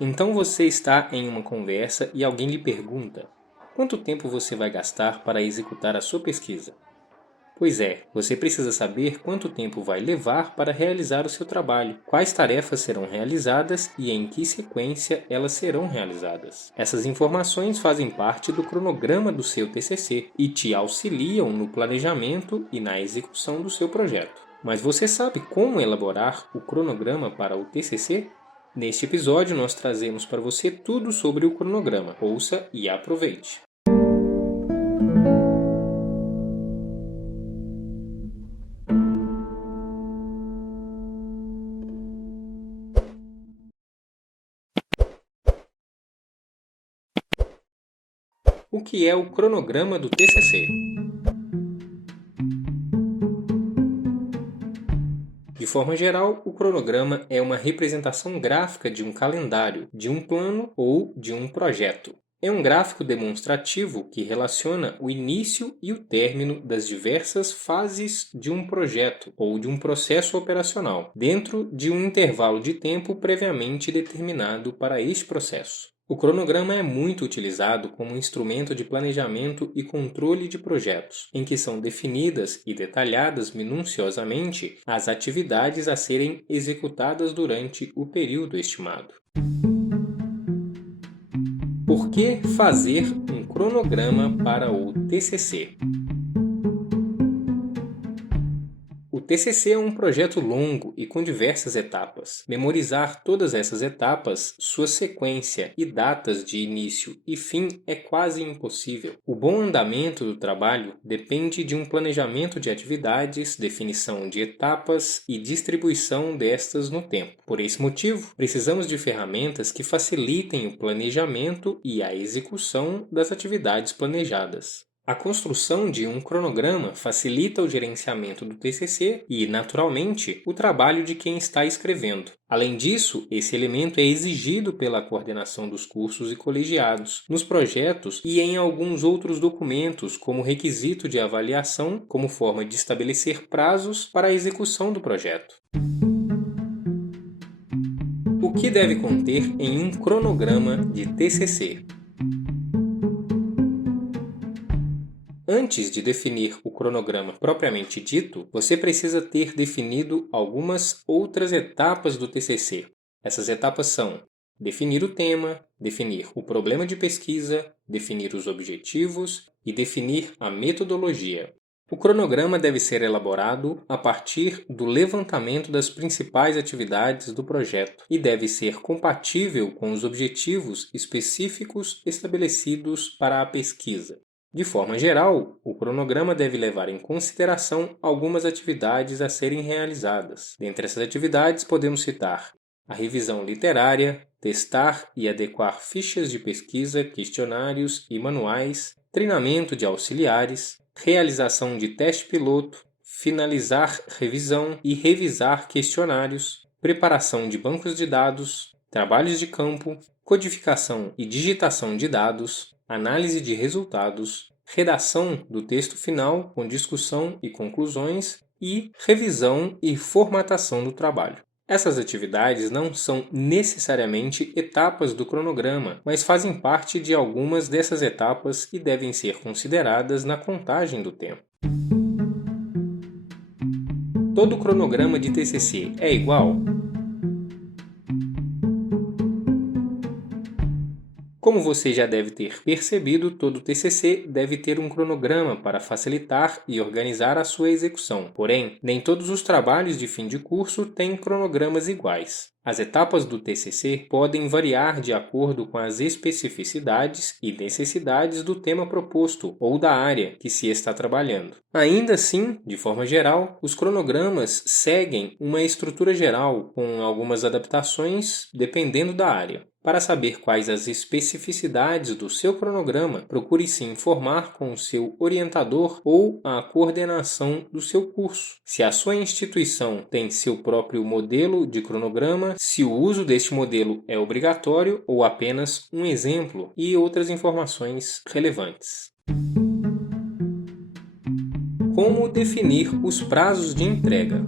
Então você está em uma conversa e alguém lhe pergunta: quanto tempo você vai gastar para executar a sua pesquisa? Pois é, você precisa saber quanto tempo vai levar para realizar o seu trabalho, quais tarefas serão realizadas e em que sequência elas serão realizadas. Essas informações fazem parte do cronograma do seu TCC e te auxiliam no planejamento e na execução do seu projeto. Mas você sabe como elaborar o cronograma para o TCC? Neste episódio, nós trazemos para você tudo sobre o cronograma. Ouça e aproveite! O que é o cronograma do TCC? De forma geral, o cronograma é uma representação gráfica de um calendário, de um plano ou de um projeto. É um gráfico demonstrativo que relaciona o início e o término das diversas fases de um projeto ou de um processo operacional, dentro de um intervalo de tempo previamente determinado para este processo. O cronograma é muito utilizado como instrumento de planejamento e controle de projetos, em que são definidas e detalhadas minuciosamente as atividades a serem executadas durante o período estimado. Por que fazer um cronograma para o TCC? O TCC é um projeto longo e com diversas etapas. Memorizar todas essas etapas, sua sequência e datas de início e fim é quase impossível. O bom andamento do trabalho depende de um planejamento de atividades, definição de etapas e distribuição destas no tempo. Por esse motivo, precisamos de ferramentas que facilitem o planejamento e a execução das atividades planejadas. A construção de um cronograma facilita o gerenciamento do TCC e, naturalmente, o trabalho de quem está escrevendo. Além disso, esse elemento é exigido pela coordenação dos cursos e colegiados, nos projetos e em alguns outros documentos, como requisito de avaliação, como forma de estabelecer prazos para a execução do projeto. O que deve conter em um cronograma de TCC? Antes de definir o cronograma propriamente dito, você precisa ter definido algumas outras etapas do TCC. Essas etapas são: definir o tema, definir o problema de pesquisa, definir os objetivos e definir a metodologia. O cronograma deve ser elaborado a partir do levantamento das principais atividades do projeto e deve ser compatível com os objetivos específicos estabelecidos para a pesquisa. De forma geral, o cronograma deve levar em consideração algumas atividades a serem realizadas. Dentre essas atividades, podemos citar a revisão literária, testar e adequar fichas de pesquisa, questionários e manuais, treinamento de auxiliares, realização de teste piloto, finalizar revisão e revisar questionários, preparação de bancos de dados, trabalhos de campo, codificação e digitação de dados, análise de resultados, redação do texto final com discussão e conclusões e revisão e formatação do trabalho. Essas atividades não são necessariamente etapas do cronograma, mas fazem parte de algumas dessas etapas e devem ser consideradas na contagem do tempo. Todo cronograma de TCC é igual? Como você já deve ter percebido, todo TCC deve ter um cronograma para facilitar e organizar a sua execução. Porém, nem todos os trabalhos de fim de curso têm cronogramas iguais. As etapas do TCC podem variar de acordo com as especificidades e necessidades do tema proposto ou da área que se está trabalhando. Ainda assim, de forma geral, os cronogramas seguem uma estrutura geral, com algumas adaptações dependendo da área. Para saber quais as especificidades do seu cronograma, procure se informar com o seu orientador ou a coordenação do seu curso. Se a sua instituição tem seu próprio modelo de cronograma, se o uso deste modelo é obrigatório ou apenas um exemplo, e outras informações relevantes. Como definir os prazos de entrega?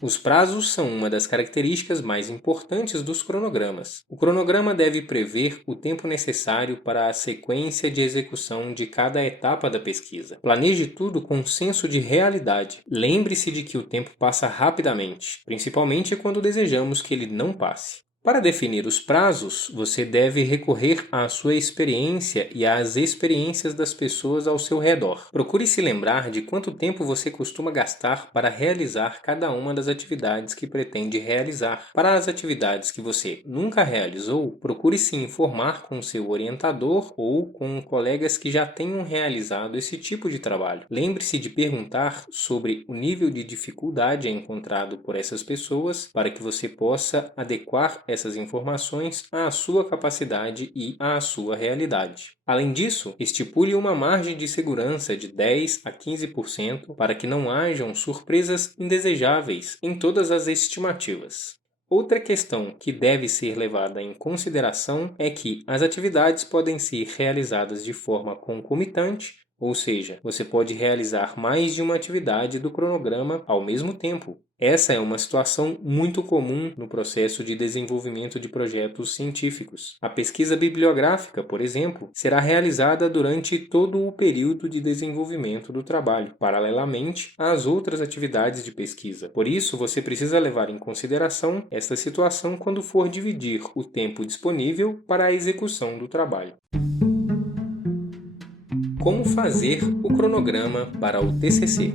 Os prazos são uma das características mais importantes dos cronogramas. O cronograma deve prever o tempo necessário para a sequência de execução de cada etapa da pesquisa. Planeje tudo com senso de realidade. Lembre-se de que o tempo passa rapidamente, principalmente quando desejamos que ele não passe. Para definir os prazos, você deve recorrer à sua experiência e às experiências das pessoas ao seu redor. Procure se lembrar de quanto tempo você costuma gastar para realizar cada uma das atividades que pretende realizar. Para as atividades que você nunca realizou, procure se informar com seu orientador ou com colegas que já tenham realizado esse tipo de trabalho. Lembre-se de perguntar sobre o nível de dificuldade encontrado por essas pessoas para que você possa adequar essas informações à sua capacidade e à sua realidade. Além disso, estipule uma margem de segurança de 10 a 15% para que não hajam surpresas indesejáveis em todas as estimativas. Outra questão que deve ser levada em consideração é que as atividades podem ser realizadas de forma concomitante, ou seja, você pode realizar mais de uma atividade do cronograma ao mesmo tempo. Essa é uma situação muito comum no processo de desenvolvimento de projetos científicos. A pesquisa bibliográfica, por exemplo, será realizada durante todo o período de desenvolvimento do trabalho, paralelamente às outras atividades de pesquisa. Por isso, você precisa levar em consideração esta situação quando for dividir o tempo disponível para a execução do trabalho. Como fazer o cronograma para o TCC?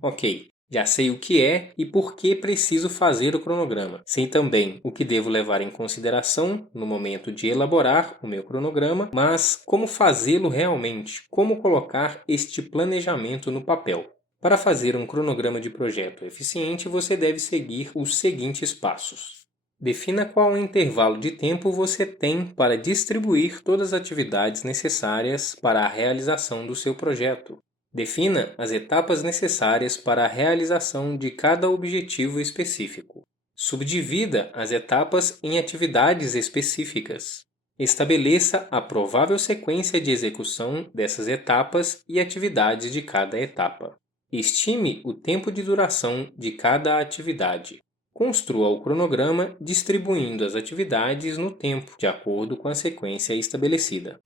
Ok, já sei o que é e por que preciso fazer o cronograma. Sei também o que devo levar em consideração no momento de elaborar o meu cronograma, mas como fazê-lo realmente? Como colocar este planejamento no papel? Para fazer um cronograma de projeto eficiente, você deve seguir os seguintes passos. Defina qual intervalo de tempo você tem para distribuir todas as atividades necessárias para a realização do seu projeto. Defina as etapas necessárias para a realização de cada objetivo específico. Subdivida as etapas em atividades específicas. Estabeleça a provável sequência de execução dessas etapas e atividades de cada etapa. Estime o tempo de duração de cada atividade. Construa o cronograma distribuindo as atividades no tempo, de acordo com a sequência estabelecida.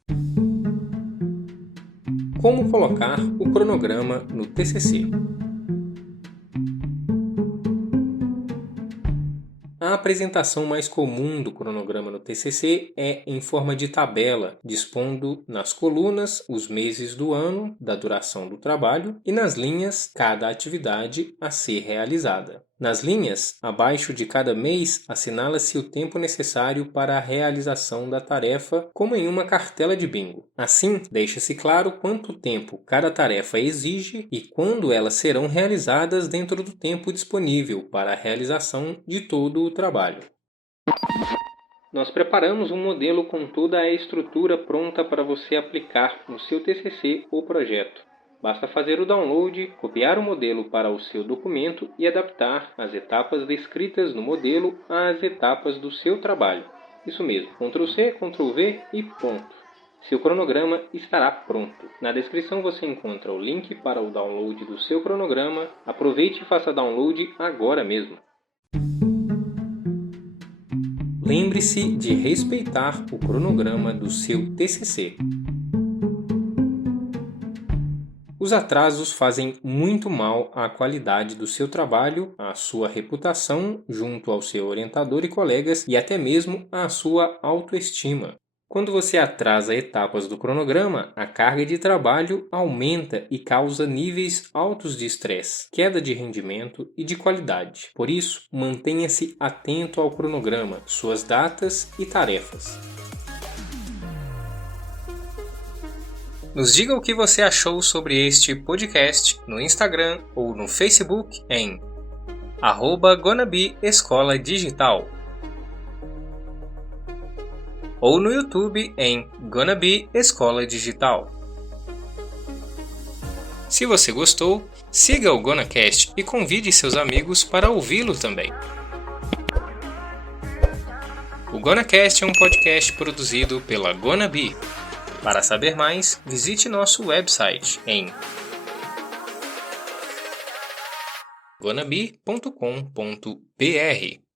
Como colocar o cronograma no TCC? A apresentação mais comum do cronograma no TCC é em forma de tabela, dispondo nas colunas os meses do ano, da duração do trabalho, e nas linhas cada atividade a ser realizada. Nas linhas, abaixo de cada mês, assinala-se o tempo necessário para a realização da tarefa, como em uma cartela de bingo. Assim, deixa-se claro quanto tempo cada tarefa exige e quando elas serão realizadas dentro do tempo disponível para a realização de todo o trabalho. Nós preparamos um modelo com toda a estrutura pronta para você aplicar no seu TCC ou projeto. Basta fazer o download, copiar o modelo para o seu documento e adaptar as etapas descritas no modelo às etapas do seu trabalho. Isso mesmo, Ctrl+C, Ctrl+V e ponto. Seu cronograma estará pronto. Na descrição você encontra o link para o download do seu cronograma. Aproveite e faça download agora mesmo. Lembre-se de respeitar o cronograma do seu TCC. Os atrasos fazem muito mal à qualidade do seu trabalho, à sua reputação junto ao seu orientador e colegas e até mesmo à sua autoestima. Quando você atrasa etapas do cronograma, a carga de trabalho aumenta e causa níveis altos de estresse, queda de rendimento e de qualidade. Por isso, mantenha-se atento ao cronograma, suas datas e tarefas. Nos diga o que você achou sobre este podcast no Instagram ou no Facebook em @gonabe Escola Digital ou no YouTube em Gonabe Escola Digital. Se você gostou, siga o GonaCast e convide seus amigos para ouvi-lo também. O GonaCast é um podcast produzido pela Gonabe. Para saber mais, visite nosso website em wannabe.com.br